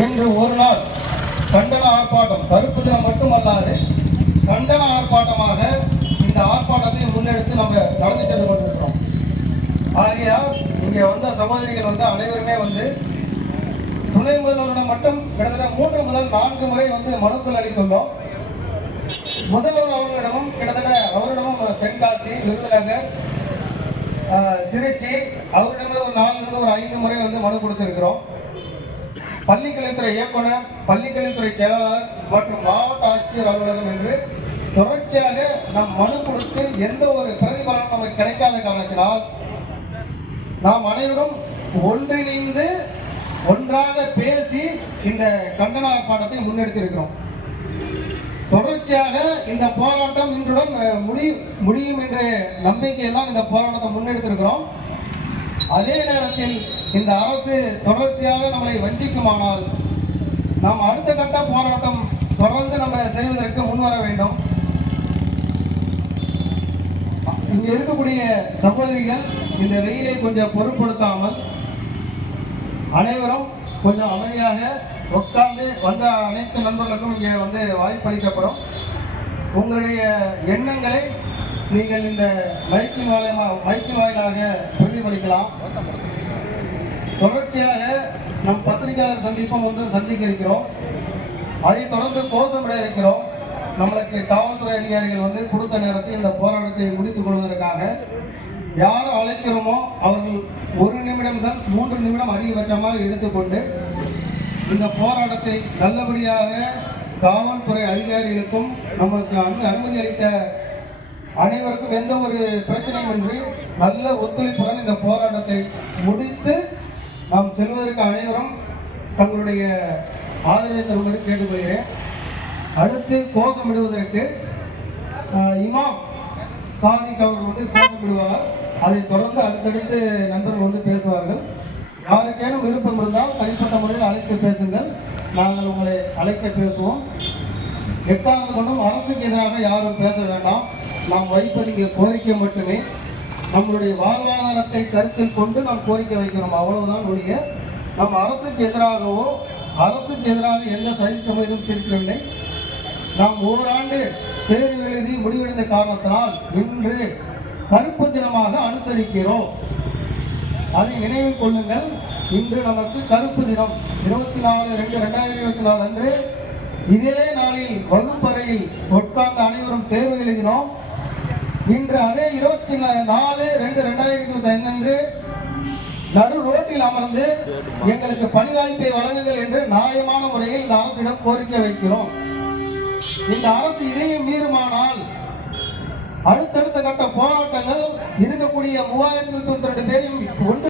இன்று ஒரு நாள் கண்டன ஆர்ப்பாட்டம், கருப்பு தினம் மட்டுமல்லாது கண்டன ஆர்ப்பாட்டமாக இந்த ஆர்ப்பாட்டத்தை முன்னெடுத்து நம்ம நடந்து சென்று கொண்டிருக்கிறோம். ஆகையால் இங்கே வந்த சகோதரிகள் அனைவருமே துணை முதல்வரிடம் மட்டும் கிட்டத்தட்ட 3 முதல் 4 முறை மனுக்கள் அளித்துள்ளோம். முதல்வர் அவர்களிடமும் அவரிடமும் தென்காசி, விருதுநகர், திருச்சி, அவரிடமும் ஒரு 4 ஒரு 5 முறை மனு கொடுத்திருக்கிறோம். பள்ளிக்கல்வித்துறை இயக்குனர், பள்ளிக்கல்வித்துறை செயலாளர் மற்றும் மாவட்ட ஆட்சியர் அலுவலகம் என்று தொடர்ச்சியாக நம் மனு கொடுத்து எந்த ஒரு பிரதிபலனும் நமக்கு கிடைக்காத காரணத்தினால் நாம் அனைவரும் ஒன்றிணைந்து ஒன்றாக பேசி இந்த கண்டன ஆர்ப்பாட்டத்தை முன்னெடுத்திருக்கிறோம். தொடர்ச்சியாக இந்த போராட்டம் இன்றுடன் முடியும் என்ற நம்பிக்கையெல்லாம் இந்த போராட்டத்தை முன்னெடுத்திருக்கிறோம். அதே நேரத்தில் இந்த அரசு தொடர்ச்சியாக நம்மளை வஞ்சிக்குமானால் நாம் அடுத்த கட்ட போராட்டம் தொடர்ந்து நம்ம செய்வதற்கு முன்வர வேண்டும். இங்க இருக்கக்கூடிய சகோதரிகள் இந்த வெயிலை கொஞ்சம் பொருட்படுத்தாமல் அனைவரும் கொஞ்சம் அமைதியாக உட்கார்ந்து வந்த அனைத்து நண்பர்களுக்கும் இங்கே வாய்ப்பளிக்கப்படும். உங்களுடைய எண்ணங்களை நீங்கள் இந்த மைக்கின் வாயிலாக பிரதிபலிக்கலாம். தொடர்ச்சியாக நம் பத்திரிகையாளர் சந்திப்பும் சந்திக்க இருக்கிறோம். அதை தொடர்ந்து கோஷமிட இருக்கிறோம். நம்மளுக்கு காவல்துறை அதிகாரிகள் கொடுத்த நேரத்தில் இந்த போராட்டத்தை முடித்துக் கொள்வதற்காக யார் அழைக்கிறோமோ அவர்கள் 1 நிமிடம் முதல் 3 நிமிடம் அதிகபட்சமாக எடுத்துக்கொண்டு இந்த போராட்டத்தை நல்லபடியாக காவல்துறை அதிகாரிகளுக்கும் நம்மளுக்கு அனுமதி அளித்த அனைவருக்கும் எந்த ஒரு பிரச்சனையும் இன்றி நல்ல ஒத்துழைப்புடன் இந்த போராட்டத்தை முடித்து நாம் செல்வதற்கு அனைவரும் தங்களுடைய ஆதரவை தருமாறு கேட்டுக்கொள்கிறேன். அடுத்து கோஷமிடுவதற்கு இமாம் சாதிக் அவர்கள் கோஷமிடுவார். அதை தொடர்ந்து அடுத்தடுத்து நண்பர்கள் பேசுவார்கள். யாருக்கேனும் விருப்பம் இருந்தால் தனிப்பட்ட முறையில் அழைத்து பேசுங்கள். நாங்கள் உங்களை அழைக்க பேசுவோம். எக்காரணம் கொண்டும் அரசுக்கு எதிராக யாரும் பேச வேண்டாம். நாம் வைப்பது இங்கே கோரிக்கை மட்டுமே. நம்மளுடைய வாழ்வாதாரத்தை கருத்தில் கொண்டு நாம் கோரிக்கை வைக்கிறோம், அவ்வளவுதான் ஒழிய நம் அரசுக்கு எதிராகவோ அரசுக்கு எதிராக எந்த சதிஷ்டம் எதுவும் தீர்க்கவில்லை. நாம் ஓராண்டு தேர்வு எழுதி முடிவடைந்த காரணத்தினால் இன்று கருப்பு தினமாக அனுசரிக்கிறோம். அதை நினைவில் கொள்ளுங்கள். இன்று நமக்கு கருப்பு தினம் 24/2/2024 அன்று இதே நாளில் வகுப்பறையில் உட்கார்ந்து அனைவரும் தேர்வு எழுதினோம். இன்று அதே 24/2/2025 அன்று நடு ரோட்டில் அமர்ந்து எங்களுக்கு பணி வாய்ப்பை வழங்குங்கள் என்று நியாயமான முறையில் இந்த அரசிடம் கோரிக்கை வைக்கிறோம். இந்த அரசு இதையும் மீறுமானால் அடுத்தடுத்த கட்ட போராட்டங்கள் இருக்கக்கூடிய 3092